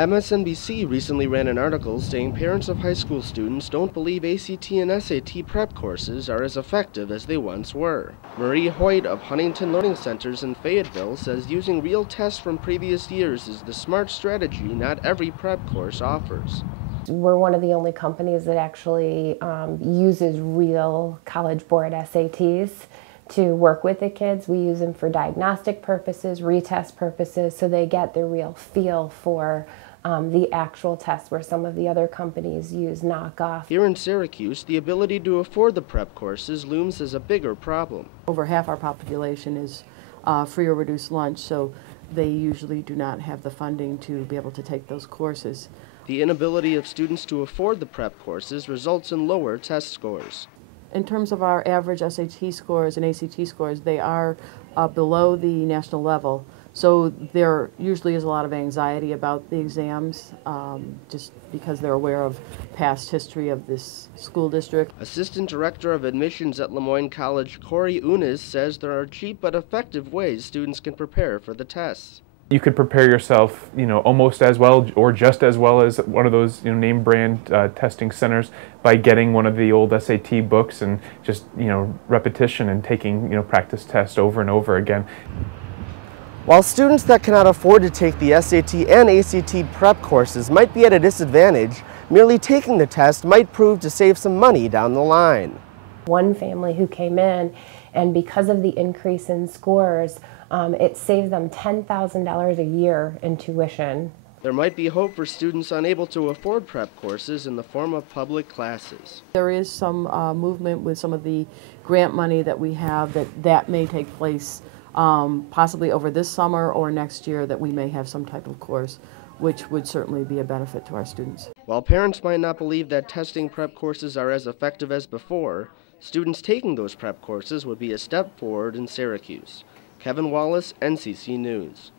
MSNBC recently ran an article saying parents of high school students don't believe ACT and SAT prep courses are as effective as they once were. Marie Hoyt of Huntington Learning Centers in Fayetteville says using real tests from previous years is the smart strategy not every prep course offers. We're one of the only companies that actually uses real College Board SATs to work with the kids. We use them for diagnostic purposes, retest purposes, so they get the real feel for the actual test, where some of the other companies use knockoff. Here in Syracuse, the ability to afford the prep courses looms as a bigger problem. Over half our population is free or reduced lunch, so they usually do not have the funding to be able to take those courses. The inability of students to afford the prep courses results in lower test scores. In terms of our average SAT scores and ACT scores, they are below the national level. So there usually is a lot of anxiety about the exams, just because they're aware of past history of this school district. Assistant Director of Admissions at Lemoyne College, Corey Unis, says there are cheap but effective ways students can prepare for the tests. You could prepare yourself, almost as well or just as well as one of those, name brand testing centers by getting one of the old SAT books and just, repetition and taking, practice tests over and over again. While students that cannot afford to take the SAT and ACT prep courses might be at a disadvantage, merely taking the test might prove to save some money down the line. One family who came in, and because of the increase in scores, it saved them $10,000 a year in tuition. There might be hope for students unable to afford prep courses in the form of public classes. There is some movement with some of the grant money that we have that may take place possibly over this summer or next year, that we may have some type of course, which would certainly be a benefit to our students. While parents might not believe that testing prep courses are as effective as before, students taking those prep courses would be a step forward in Syracuse. Kevin Wallace, NCC News.